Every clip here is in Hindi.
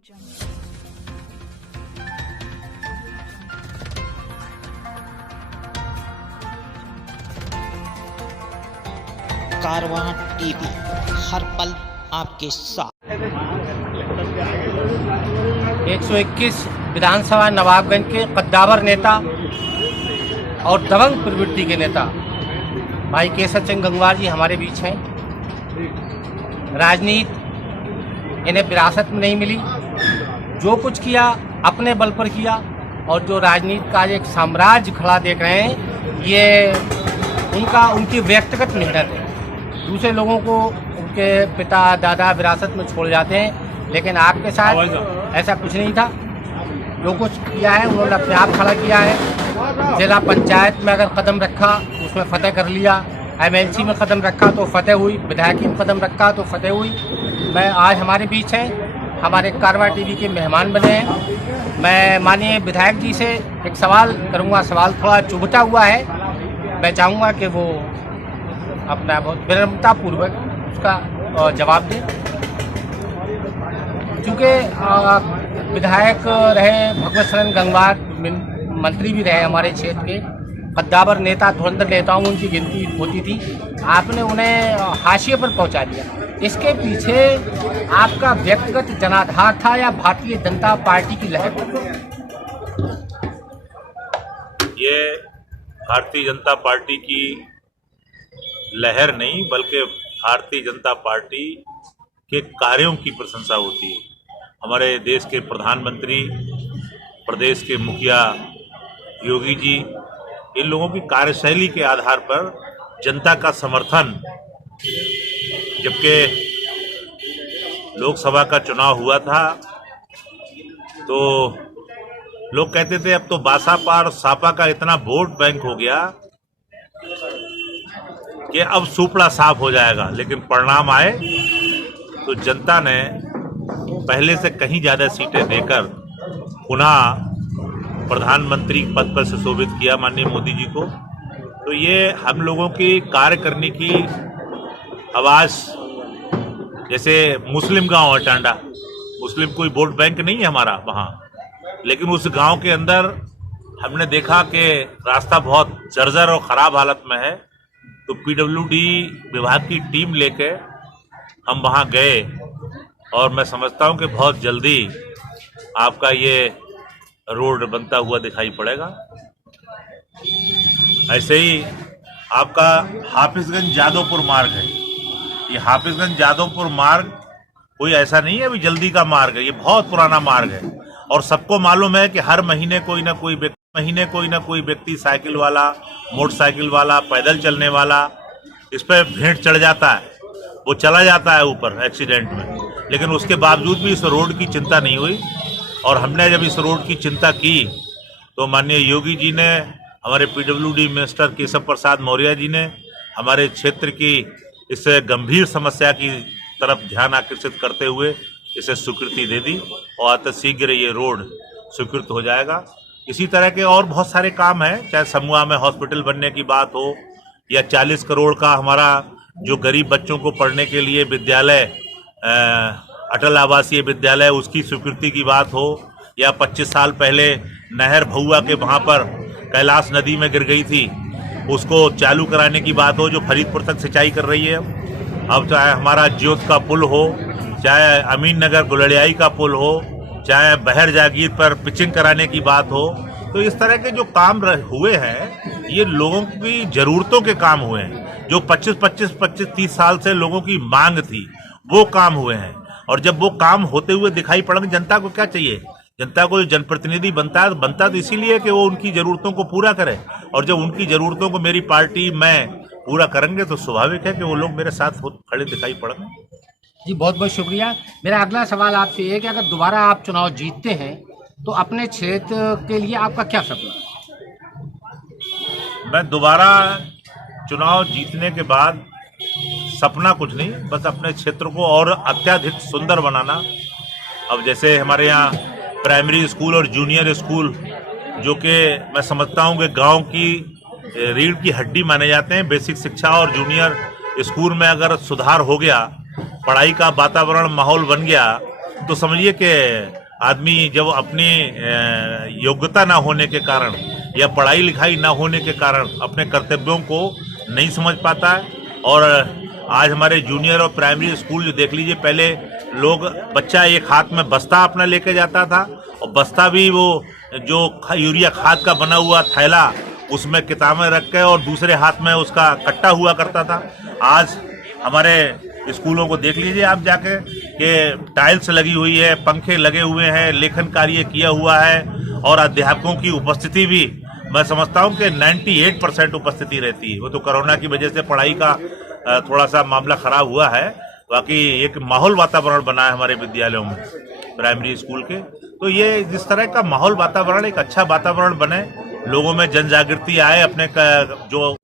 कारवां टीवी, हर पल आपके साथ। 121 विधानसभा नवाबगंज के कद्दावर नेता और दबंग प्रवृत्ति के नेता भाई केसर चंद गंगवार जी हमारे बीच हैं। राजनीति इन्हें विरासत में नहीं मिली, जो कुछ किया अपने बल पर किया, और जो राजनीति का एक साम्राज्य खड़ा देख रहे हैं ये उनकी व्यक्तिगत मेहनत है। दूसरे लोगों को उनके पिता दादा विरासत में छोड़ जाते हैं, लेकिन आपके साथ ऐसा कुछ नहीं था। जो कुछ किया है उन्होंने अपने आप खड़ा किया है। जिला पंचायत में अगर कदम रखा उसमें फतेह कर लिया, एमएलसी में कदम रखा तो फतेह हुई, विधायकी में कदम रखा तो फतेह हुई। मैं आज हमारे बीच हैं, हमारे कारवां टीवी के मेहमान बने हैं। मैं माननीय विधायक जी से एक सवाल करूंगा, सवाल थोड़ा चुभता हुआ है। मैं चाहूँगा कि वो अपना बहुत विनम्रतापूर्वक उसका जवाब दें। चूँकि विधायक रहे भगवत शरण गंगवार, मंत्री भी रहे हमारे क्षेत्र के, कद्दावर नेता धुरंधर नेताओं उनकी गिनती होती थी, आपने उन्हें हाशिए पर पहुंचा दिया। इसके पीछे आपका व्यक्तिगत जनाधार था या भारतीय जनता पार्टी की लहर? ये भारतीय जनता पार्टी की लहर नहीं बल्कि भारतीय जनता पार्टी के कार्यों की प्रशंसा होती है। हमारे देश के प्रधानमंत्री, प्रदेश के मुखिया योगी जी, इन लोगों की कार्यशैली के आधार पर जनता का समर्थन, जबकि लोकसभा का चुनाव हुआ था तो लोग कहते थे अब तो बासापा और सापा का इतना वोट बैंक हो गया कि अब सुपड़ा साफ हो जाएगा, लेकिन परिणाम आए तो जनता ने पहले से कहीं ज़्यादा सीटें देकर पुनः प्रधानमंत्री पद पर सुशोभित किया माननीय मोदी जी को। तो ये हम लोगों की कार्य करने की आवाज़, जैसे मुस्लिम गांव है टांडा, मुस्लिम कोई वोट बैंक नहीं है हमारा वहाँ, लेकिन उस गांव के अंदर हमने देखा कि रास्ता बहुत जर्जर और ख़राब हालत में है, तो पीडब्ल्यूडी विभाग की टीम लेके हम वहाँ गए और मैं समझता हूँ कि बहुत जल्दी आपका ये रोड बनता हुआ दिखाई पड़ेगा। ऐसे ही आपका हाफिजगंज जादवपुर मार्ग है, ये हाफिजगंज जादवपुर मार्ग कोई ऐसा नहीं है अभी जल्दी का मार्ग है, ये बहुत पुराना मार्ग है और सबको मालूम है कि हर महीने कोई ना कोई व्यक्ति साइकिल वाला, मोटरसाइकिल वाला, पैदल चलने वाला इस पर भेंट चढ़ जाता है, वो चला जाता है ऊपर एक्सीडेंट में, लेकिन उसके बावजूद भी इस रोड की चिंता नहीं हुई। और हमने जब इस रोड की चिंता की तो माननीय योगी जी ने, हमारे पीडब्ल्यूडी मिनिस्टर केशव प्रसाद मौर्य जी ने हमारे क्षेत्र की इस गंभीर समस्या की तरफ ध्यान आकर्षित करते हुए इसे स्वीकृति दे दी और अतिशीघ्र ये रोड स्वीकृत हो जाएगा। इसी तरह के और बहुत सारे काम हैं, चाहे समूहा में हॉस्पिटल बनने की बात हो या 40 करोड़ का हमारा जो गरीब बच्चों को पढ़ने के लिए विद्यालय, अटल आवासीय विद्यालय, उसकी स्वीकृति की बात हो, या 25 साल पहले नहर भहुआ के वहाँ पर कैलाश नदी में गिर गई थी, उसको चालू कराने की बात हो जो फरीदपुर तक सिंचाई कर रही है। अब चाहे हमारा ज्योत का पुल हो, चाहे अमीन नगर गुलड़ियाई का पुल हो, चाहे बहर जागीर पर पिचिंग कराने की बात हो, तो इस तरह के जो काम हुए हैं ये लोगों की ज़रूरतों के काम हुए हैं। जो 25-30 साल से लोगों की मांग थी वो काम हुए हैं, और जब वो काम होते हुए दिखाई पड़ेंगे, जनता को क्या चाहिए? जनता को जनप्रतिनिधि बनता तो इसीलिए कि वो उनकी ज़रूरतों को पूरा करे, और जब उनकी ज़रूरतों को मेरी पार्टी मैं पूरा करेंगे तो स्वाभाविक है कि वो लोग मेरे साथ खड़े दिखाई पड़ेंगे। जी बहुत बहुत शुक्रिया। मेरा अगला सवाल आपसे ये है कि अगर दोबारा आप चुनाव जीतते हैं तो अपने क्षेत्र के लिए आपका क्या सपना? मैं दोबारा चुनाव जीतने के बाद सपना कुछ नहीं, बस अपने क्षेत्र को और अत्यधिक सुंदर बनाना। अब जैसे हमारे यहाँ प्राइमरी स्कूल और जूनियर स्कूल, जो कि मैं समझता हूँ कि गांव की रीढ़ की हड्डी माने जाते हैं, बेसिक शिक्षा और जूनियर स्कूल में अगर सुधार हो गया, पढ़ाई का वातावरण माहौल बन गया, तो समझिए कि आदमी जब अपनी योग्यता ना होने के कारण या पढ़ाई लिखाई ना होने के कारण अपने कर्तव्यों को नहीं समझ पाता है। और आज हमारे जूनियर और प्राइमरी स्कूल जो देख लीजिए, पहले लोग बच्चा एक हाथ में बस्ता अपना लेके जाता था और बस्ता भी वो जो यूरिया खाद का बना हुआ थैला उसमें किताबें रख के और दूसरे हाथ में उसका कट्टा हुआ करता था। आज हमारे स्कूलों को देख लीजिए आप जाके कि टाइल्स लगी हुई है, पंखे लगे हुए हैं, लेखन कार्य किया हुआ है और अध्यापकों की उपस्थिति भी मैं समझता हूं कि 98% उपस्थिति रहती है। वो तो कोरोना की वजह से पढ़ाई का थोड़ा सा मामला खराब हुआ है, बाकी एक माहौल वातावरण बना है हमारे विद्यालयों में प्राइमरी स्कूल के। तो ये जिस तरह का माहौल वातावरण एक अच्छा वातावरण बने, लोगों में जन जागृति आए अपने जो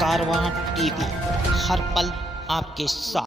कारवां टीवी हर पल आपके साथ।